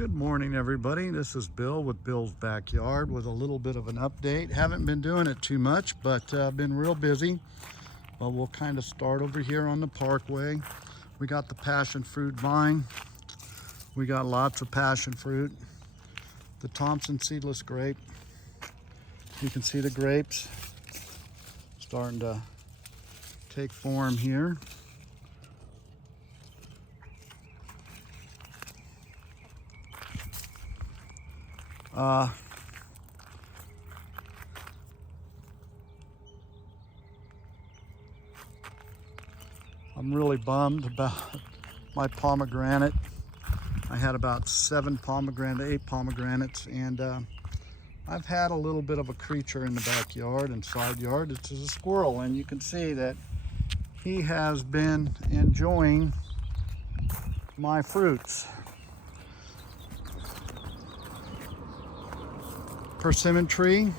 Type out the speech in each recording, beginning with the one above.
Good morning, everybody. This is Bill with Bill's Backyard with a little bit of an update. Haven't been doing it too much, but been real busy. But we'll kind of start over here on the parkway. We got the passion fruit vine. We got lots of passion fruit. The Thompson seedless grape. You can see the grapes starting to take form here. I'm really bummed about my pomegranate. I had about 8 pomegranates, and I've had a little bit of a creature in the backyard and side yard. It's a squirrel, and you can see that he has been enjoying my fruits. Persimmon tree.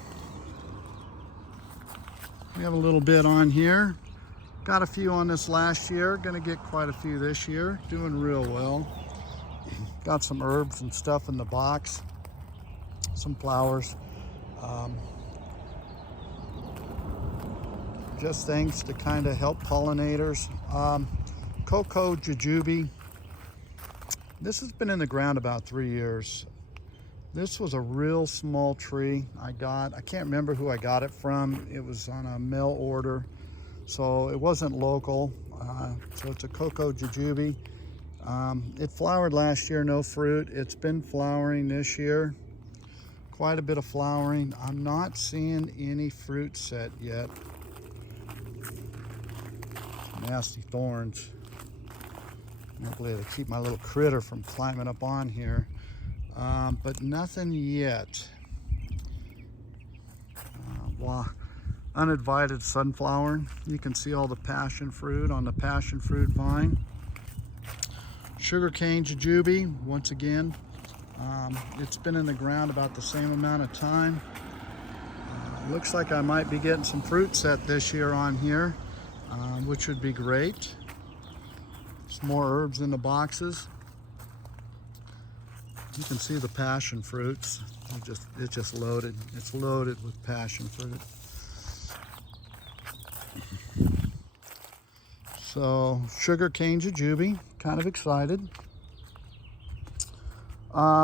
We have a little bit on here. Got a few on this last year. Gonna get quite a few this year. Doing real well. Got some herbs and stuff in the box. Some flowers. Just things to kind of help pollinators. Cocoa jujube. This has been in the ground about 3 years. This was a real small tree I can't remember who I got it from. It was on a mail order, so it wasn't local. So it's a cocoa jujube. It flowered last year, no fruit. It's been flowering this year. Quite a bit of flowering. I'm not seeing any fruit set yet. Nasty thorns. Hopefully they keep my little critter from climbing up on here. But nothing yet. Uninvited sunflower. You can see all the passion fruit on the passion fruit vine. Sugarcane jujube, once again. It's been in the ground about the same amount of time. Looks like I might be getting some fruit set this year on here, which would be great. Some more herbs in the boxes. You can see the passion fruits. It's just loaded. It's loaded with passion fruit. So sugarcane jujube, kind of excited.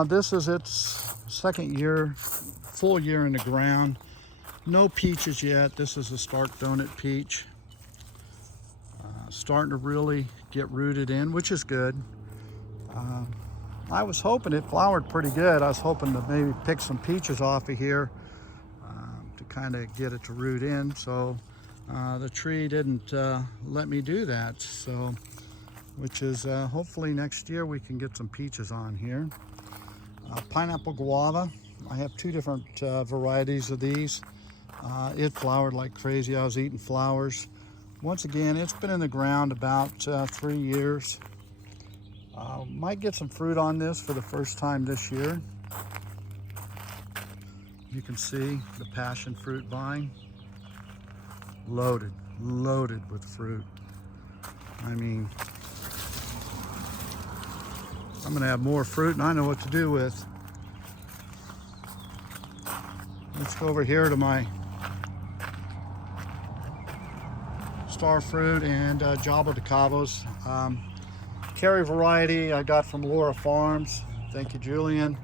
This is its second year, full year in the ground. No peaches yet. This is a Stark Donut peach. Starting to really get rooted in, which is good. I was hoping it flowered pretty good. I was hoping to maybe pick some peaches off of here to kind of get it to root in. So the tree didn't let me do that. So, which is hopefully next year we can get some peaches on here. Pineapple guava. I have two different varieties of these. It flowered like crazy. I was eating flowers. Once again, it's been in the ground about 3 years. Might get some fruit on this for the first time this year. You can see the passion fruit vine. Loaded with fruit. I mean, I'm gonna have more fruit and I know what to do with. Let's go over here to my star fruit and Java de Cabos. Cherry variety I got from Laura Farms. Thank you, Julian.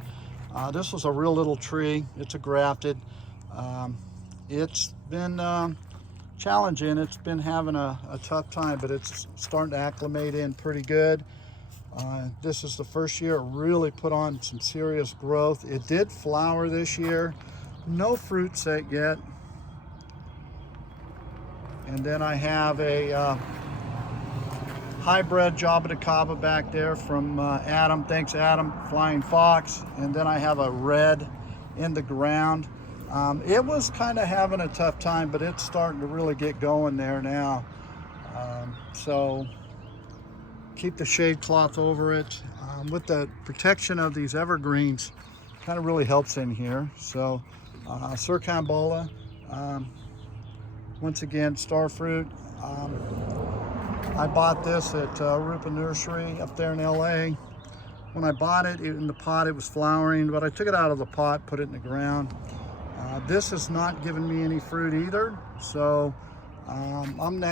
This was a real little tree. It's a grafted. It's been challenging. It's been having a tough time, but it's starting to acclimate in pretty good. This is the first year it really put on some serious growth. It did flower this year. No fruit set yet. And then I have a hybrid Java de Cava back there from Adam. Thanks, Adam. Flying Fox. And then I have a red in the ground. It was kind of having a tough time, but it's starting to really get going there now. So keep the shade cloth over it. With the protection of these evergreens, kind of really helps in here. So Circambola, once again, star fruit. I bought this at Rupa Nursery up there in LA. When I bought it in the pot, it was flowering, but I took it out of the pot, put it in the ground. This has not given me any fruit either, so I'm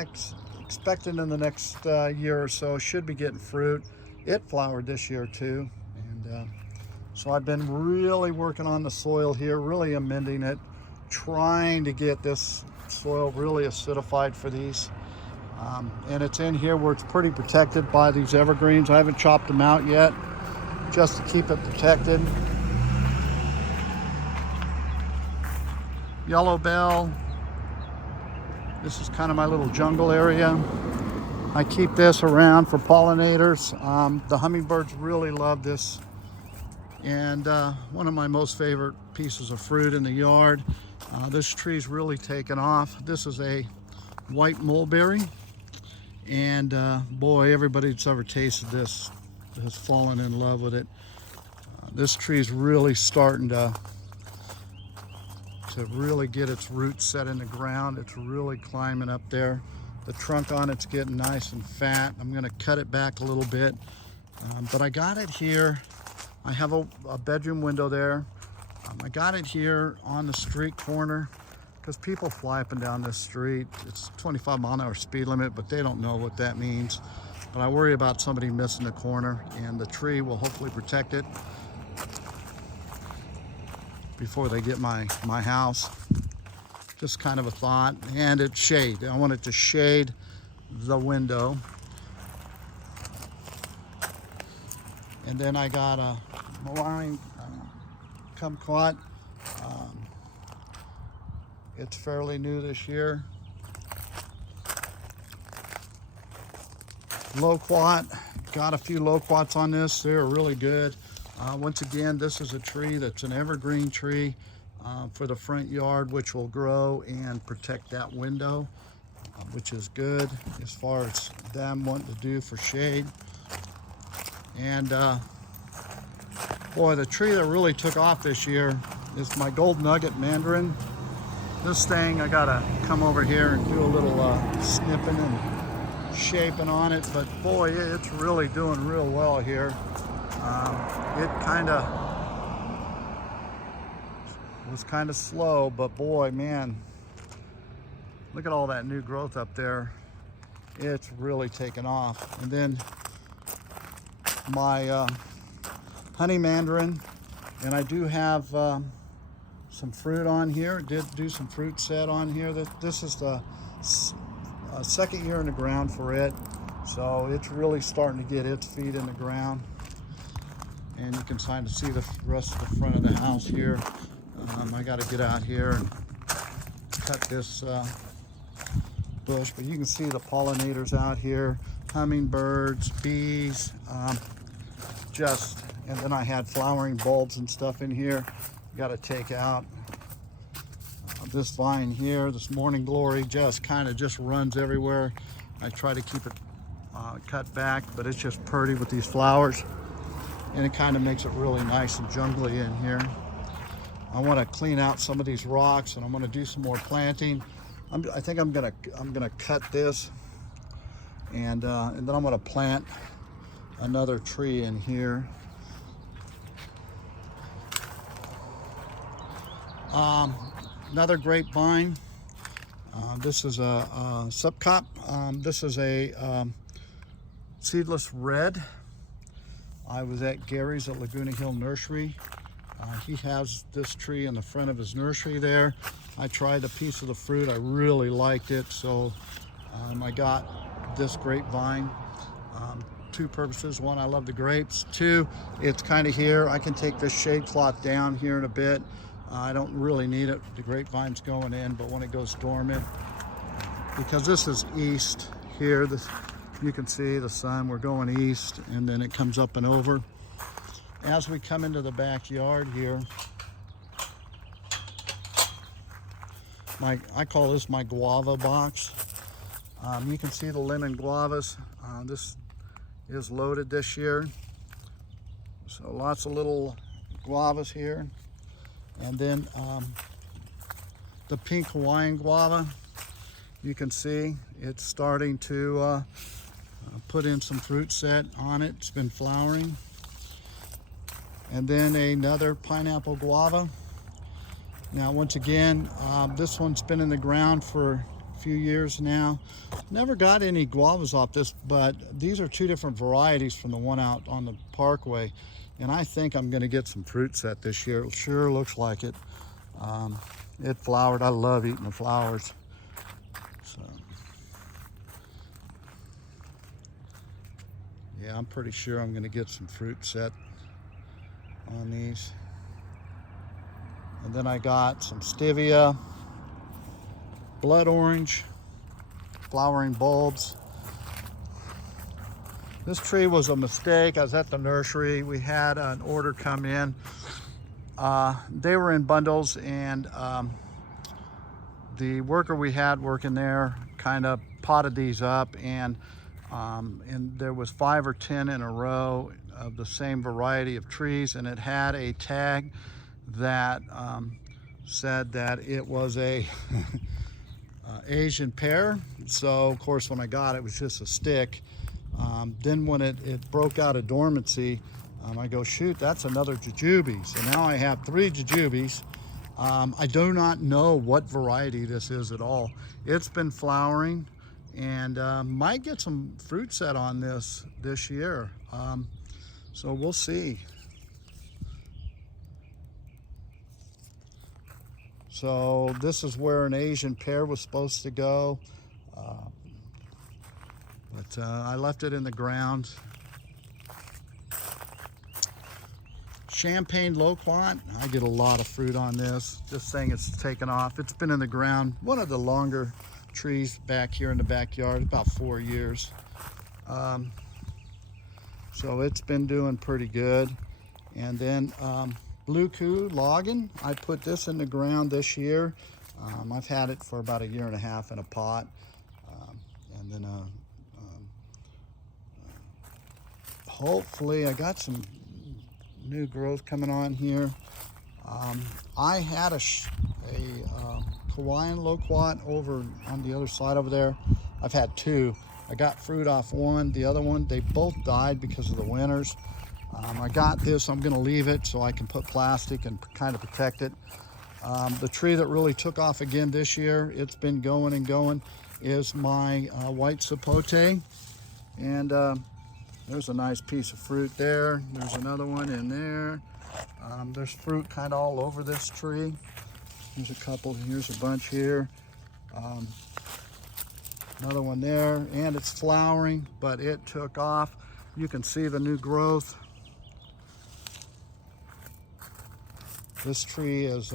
expecting in the next year or so should be getting fruit. It flowered this year too, and so I've been really working on the soil here, really amending it, trying to get this soil really acidified for these. And it's in here where it's pretty protected by these evergreens. I haven't chopped them out yet, just to keep it protected. Yellow bell. This is kind of my little jungle area. I keep this around for pollinators. The hummingbirds really love this. And one of my most favorite pieces of fruit in the yard. This tree's really taken off. This is a white mulberry. And boy, everybody that's ever tasted this has fallen in love with it. This tree is really starting to really get its roots set in the ground. It's really climbing up there. The trunk on it's getting nice and fat. I'm going to cut it back a little bit, but I got it here. I have a bedroom window there. I got it here on the street corner because people fly up and down this street. It's 25-mile-an-hour speed limit, but they don't know what that means. But I worry about somebody missing the corner, and the tree will hopefully protect it before they get my house. Just kind of a thought. And it's shade. I want it to shade the window. And then I got a Malign kumquat. It's fairly new this year. Loquat, got a few loquats on this. They're really good. Once again, this is a tree that's an evergreen tree for the front yard, which will grow and protect that window, which is good as far as them wanting to do for shade. And boy, the tree that really took off this year is my gold nugget mandarin. This thing, I gotta come over here and do a little snipping and shaping on it, but boy, it's really doing real well here. It was kind of slow, but boy, man, look at all that new growth up there. It's really taken off. And then my honey mandarin, and I do have some fruit on here. Did do some fruit set on here. This is the second year in the ground for it, so it's really starting to get its feet in the ground. And you can kind of see the rest of the front of the house here. I got to get out here and cut this bush, but you can see the pollinators out here, hummingbirds, bees, and then I had flowering bulbs and stuff in here. Got to take out this vine here, this morning glory, just runs everywhere. I try to keep it cut back, but it's just pretty with these flowers, and it kind of makes it really nice and jungly in here. I want to clean out some of these rocks, and I'm going to do some more planting. I think I'm gonna cut this, and then I'm going to plant another tree in here. Another grapevine. This is a Subcop. This is a seedless red. I was at Gary's at Laguna Hill Nursery. He has this tree in the front of his nursery there. I tried a piece of the fruit. I really liked it, so I got this grapevine. Two purposes. One, I love the grapes. Two, it's kind of here. I can take this shade cloth down here in a bit. I don't really need it. The grapevine's going in, but when it goes dormant, because this is east here, you can see the sun, we're going east, and then it comes up and over. As we come into the backyard here, I call this my guava box. You can see the lemon guavas. This is loaded this year. So lots of little guavas here. And then the pink Hawaiian guava, you can see it's starting to put in some fruit set on it. It's been flowering. and then another pineapple guava. Now, once again, this one's been in the ground for a few years now. Never got any guavas off this, but these are two different varieties from the one out on the parkway. And I think I'm gonna get some fruit set this year. It sure looks like it. It flowered. I love eating the flowers. So, yeah, I'm pretty sure I'm gonna get some fruit set on these. And then I got some stevia, blood orange, flowering bulbs. This tree was a mistake. I was at the nursery. We had an order come in. They were in bundles, and the worker we had working there kind of potted these up, and there was 5 or 10 in a row of the same variety of trees, and it had a tag that said that it was a Asian pear. So of course when I got it, it was just a stick. Then when it broke out of dormancy, I go, shoot, that's another jujube. So now I have 3 jujubes. I do not know what variety this is at all. It's been flowering, and might get some fruit set on this year. So we'll see. So this is where an Asian pear was supposed to go, but I left it in the ground. Champagne loquat, I get a lot of fruit on this. This thing is taken off. It's been in the ground. One of the longer trees back here in the backyard, about 4 years. So it's been doing pretty good. And then Blue Coup Loggin, I put this in the ground this year. I've had it for about 1.5 years in a pot. And then hopefully I got some new growth coming on here. I had a Hawaiian loquat over on the other side over there. I've had 2. I got fruit off one. The other one, they both died because of the winters. I got this. I'm going to leave it so I can put plastic and kind of protect it. The tree that really took off again this year, it's been going and going, is my white sapote. And there's a nice piece of fruit there. There's another one in there. There's fruit kind of all over this tree. Here's a couple. Here's a bunch here. Another one there, and it's flowering, but it took off. You can see the new growth. This tree is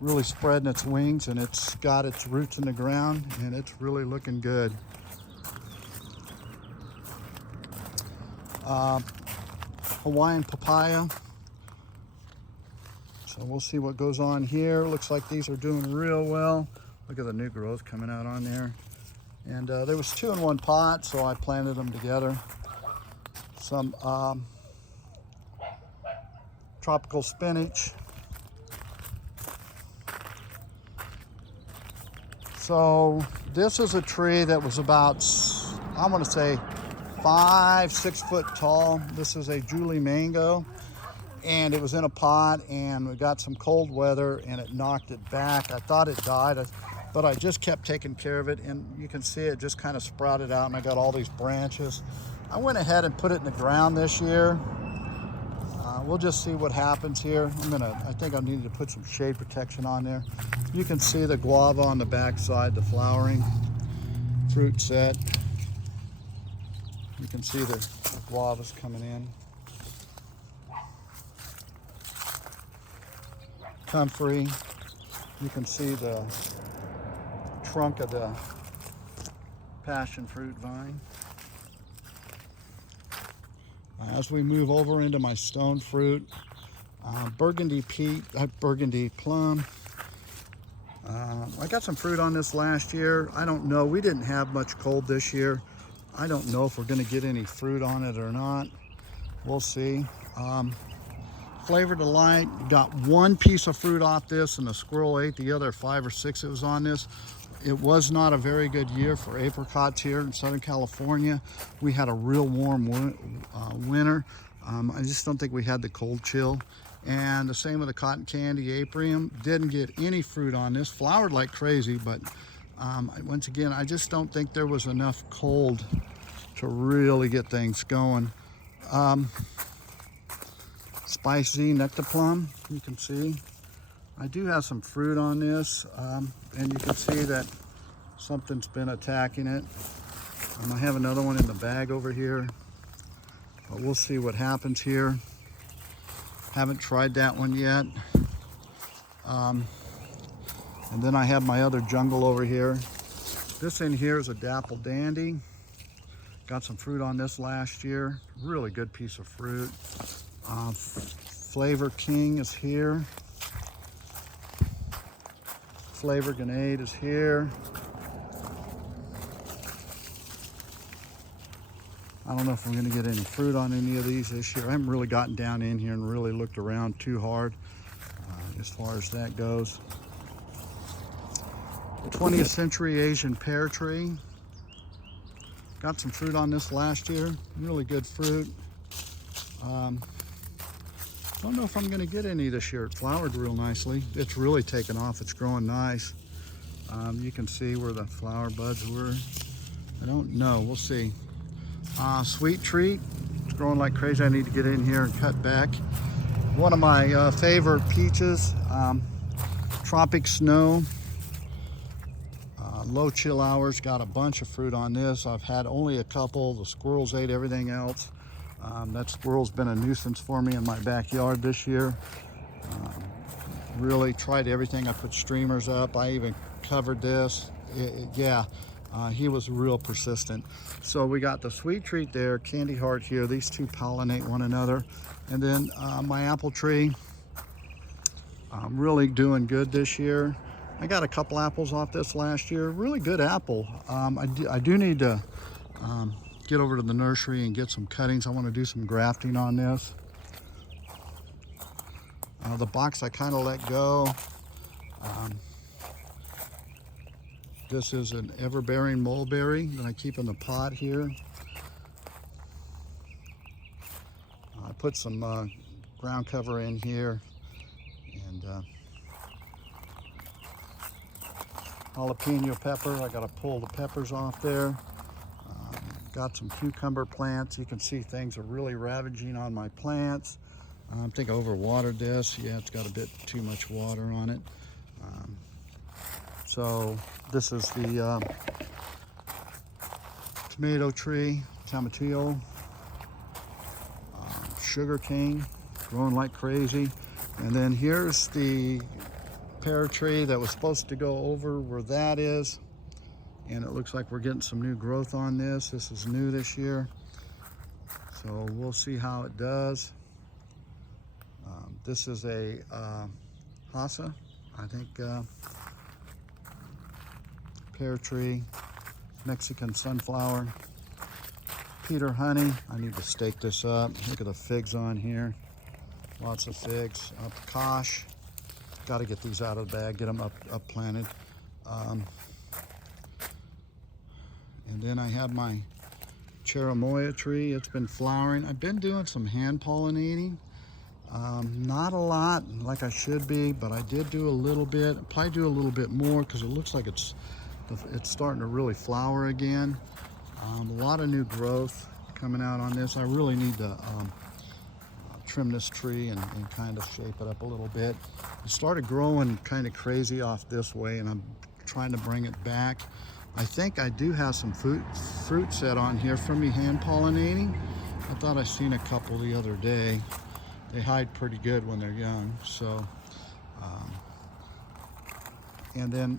really spreading its wings, and it's got its roots in the ground, and it's really looking good. Hawaiian papaya. So we'll see what goes on here. Looks like these are doing real well. Look at the new growth coming out on there. And there was 2 in one pot, so I planted them together. Some tropical spinach. So this is a tree that was about, I want to say 5-6 foot tall. This is a Julie mango, and it was in a pot, and we got some cold weather and it knocked it back. I thought it died, but I just kept taking care of it, and you can see it just kind of sprouted out, and I got all these branches. I went ahead and put it in the ground this year. We'll just see what happens here. I think I needed to put some shade protection on there. You can see the guava on the back side, the flowering fruit set. You can see the guavas coming in. Comfrey. You can see the trunk of the passion fruit vine. As we move over into my stone fruit, burgundy plum. I got some fruit on this last year. I don't know. We didn't have much cold this year. I don't know if we're going to get any fruit on it or not. We'll see. Flavor Delight, got 1 piece of fruit off this, and the squirrel ate the other 5 or 6 that was on this. It was not a very good year for apricots here in Southern California. We had a real warm winter. I just don't think we had the cold chill. And the same with the cotton candy apium. Didn't get any fruit on this. Flowered like crazy, but once again, I just don't think there was enough cold to really get things going. Spice Z Nectar Plum, you can see. I do have some fruit on this, and you can see that something's been attacking it. I have another one in the bag over here, but we'll see what happens here. Haven't tried that one yet. And then I have my other jungle over here. This in here is a Dapple Dandy. Got some fruit on this last year. Really good piece of fruit. Flavor King is here. Flavor Grenade is here. I don't know if I'm going to get any fruit on any of these this year. I haven't really gotten down in here and really looked around too hard as far as that goes. 20th Century Asian Pear Tree. Got some fruit on this last year. Really good fruit. Don't know if I'm going to get any this year. It flowered real nicely. It's really taken off. It's growing nice. You can see where the flower buds were. I don't know. We'll see. Sweet Treat. It's growing like crazy. I need to get in here and cut back. One of my favorite peaches. Tropic Snow. Low chill hours. Got a bunch of fruit on this. I've had only a couple. The squirrels ate everything else. That squirrel's been a nuisance for me in my backyard this year. Really tried everything. I put streamers up. I even covered this. He was real persistent. So we got the Sweet Treat there, Candy Heart here. These two pollinate one another. And then my apple tree, really doing good this year. I got a couple apples off this last year. Really good apple. I do need to get over to the nursery and get some cuttings. I want to do some grafting on this. The box I kind of let go. This is an everbearing mulberry that I keep in the pot here. I put some ground cover in here, and jalapeno pepper. I got to pull the peppers off there. Got some cucumber plants. You can see things are really ravaging on my plants. I think I overwatered this. Yeah, it's got a bit too much water on it. So this is the tomato tree, tomatillo, sugar cane, growing like crazy. And then here's the pear tree that was supposed to go over where that is. And it looks like we're getting some new growth on this. This is new this year. So we'll see how it does. This is a Hassa, I think, pear tree, Mexican sunflower, Peter honey. I need to stake this up. Look at the figs on here. Lots of figs. Kosh. Got to get these out of the bag, get them up planted. And then I have my cherimoya tree. It's been flowering. I've been doing some hand pollinating. Not a lot like I should be, but I did do a little bit. I'll probably do a little bit more because it looks like it's starting to really flower again. A lot of new growth coming out on this. I really need to trim this tree and kind of shape it up a little bit. It started growing kind of crazy off this way, and I'm trying to bring it back. I think I do have some fruit set on here from me hand pollinating. I thought I seen a couple the other day. They hide pretty good when they're young. So, and then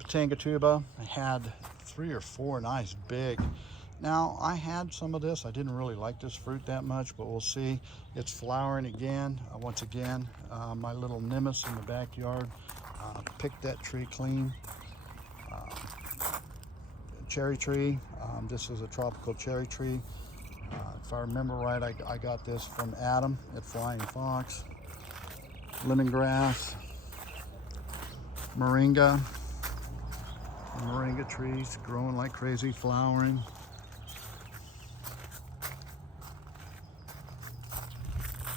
Patangatuba, I had 3 or 4 nice big. Now I had some of this. I didn't really like this fruit that much, but we'll see. It's flowering again. Once again, my little Nemesis in the backyard picked that tree clean. Cherry tree. This is a tropical cherry tree. If I remember right, I got this from Adam at Flying Fox. Lemongrass, moringa. Moringa trees growing like crazy, flowering.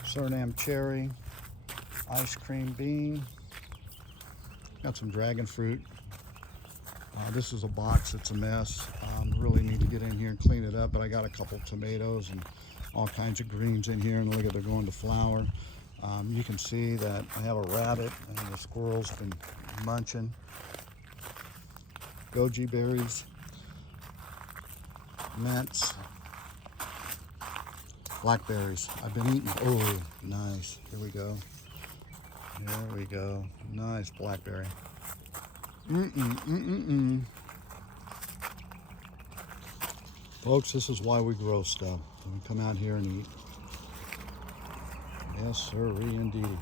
Suriname cherry, ice cream bean. Got some dragon fruit. This is a box that's a mess. Really need to get in here and clean it up, but I got a couple tomatoes and all kinds of greens in here, and look at, they're going to flower. You can see that I have a rabbit and the squirrels have been munching. Goji berries, mints, blackberries. I've been eating. Oh, nice. Here we go. Here we go. Nice blackberry. Folks, this is why we grow stuff. We come out here and eat. Yes, sirree, indeed.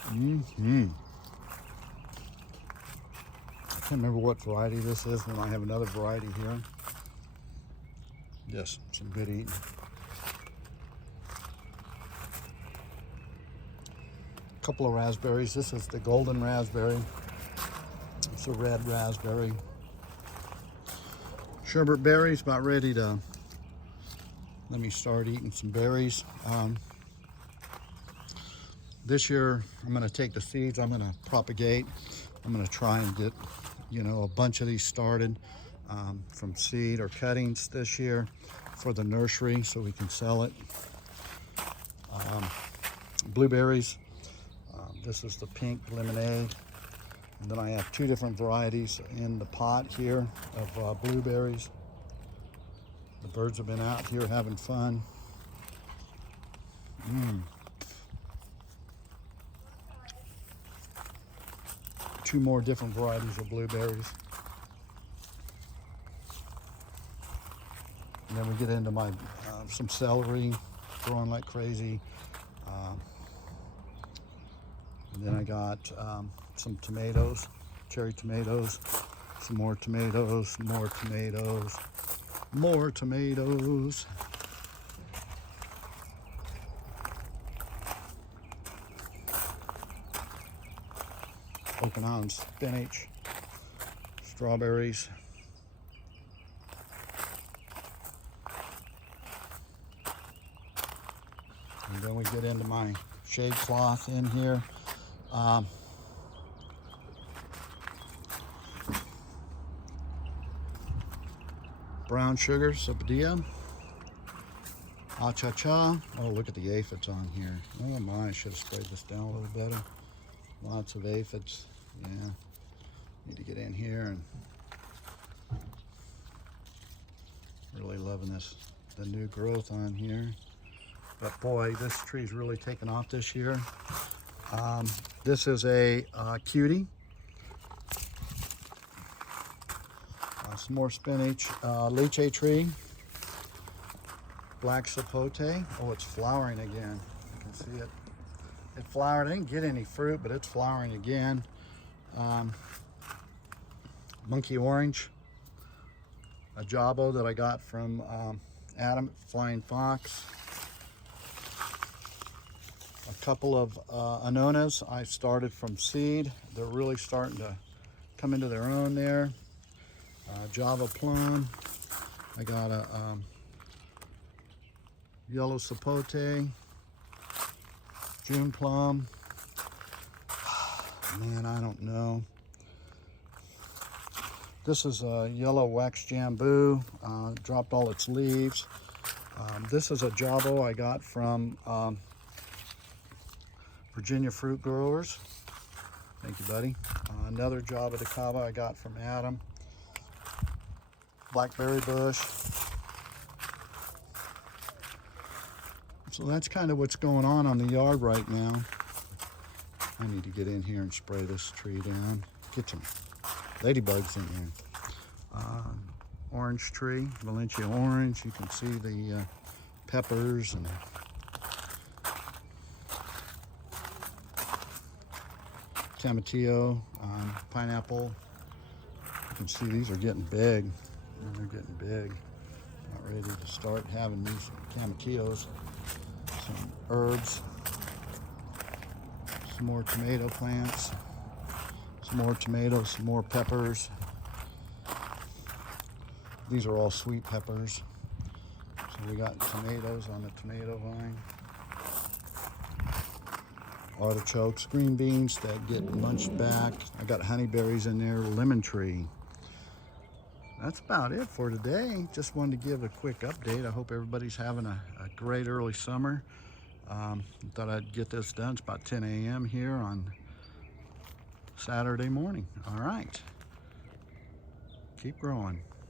I can't remember what variety this is, and I have another variety here. Yes, some good eating. A couple of raspberries. This is the golden raspberry. It's a red raspberry. Sherbet berries, about ready to let me start eating some berries. This year I'm going to take the seeds, I'm going to propagate. I'm going to try and get, you know, a bunch of these started from seed or cuttings this year for the nursery so we can sell it. Blueberries. This is the pink lemonade. And then I have two different varieties in the pot here of blueberries. The birds have been out here having fun. Two more different varieties of blueberries. And then we get into my some celery growing like crazy. And then I got some tomatoes, cherry tomatoes, some more tomatoes, more tomatoes, more tomatoes. Okinawan spinach, strawberries. And then we get into my shade cloth in here. Brown sugar, sapadilla, cha-cha. Oh, look at the aphids on here. Oh my, I should have sprayed this down a little better. Lots of aphids. Yeah, need to get in here and really loving this, the new growth on here. But boy, this tree's really taken off this year. This is a cutie. Some more spinach. Lychee tree. Black sapote. Oh, it's flowering again. You can see it. It flowered. I didn't get any fruit, but it's flowering again. Monkey orange. A jabo that I got from Adam at Flying Fox. A couple of anonas I started from seed. They're really starting to come into their own there. Java plum. I got a yellow sapote. June plum. Man, I don't know. This is a yellow wax jambu. Dropped all its leaves. This is a jabo I got from Virginia Fruit Growers. Thank you, buddy. Another Java de Cava I got from Adam. Blackberry bush. So that's kind of what's going on the yard right now. I need to get in here and spray this tree down. Get some ladybugs in there. Orange tree, Valencia orange. You can see the peppers and tomatillo, pineapple. You can see these are getting big. They're getting big. About ready to start having these tomatillos. Some herbs. Some more tomato plants. Some more tomatoes, some more peppers. These are all sweet peppers. So we got tomatoes on the tomato vine. artichokes, green beans that get munched back. I got honeyberries in there, lemon tree. That's about it for today. Just wanted to give a quick update. I hope everybody's having a great early summer. Thought I'd get this done. It's about 10 a.m. here on Saturday morning. All right. Keep growing.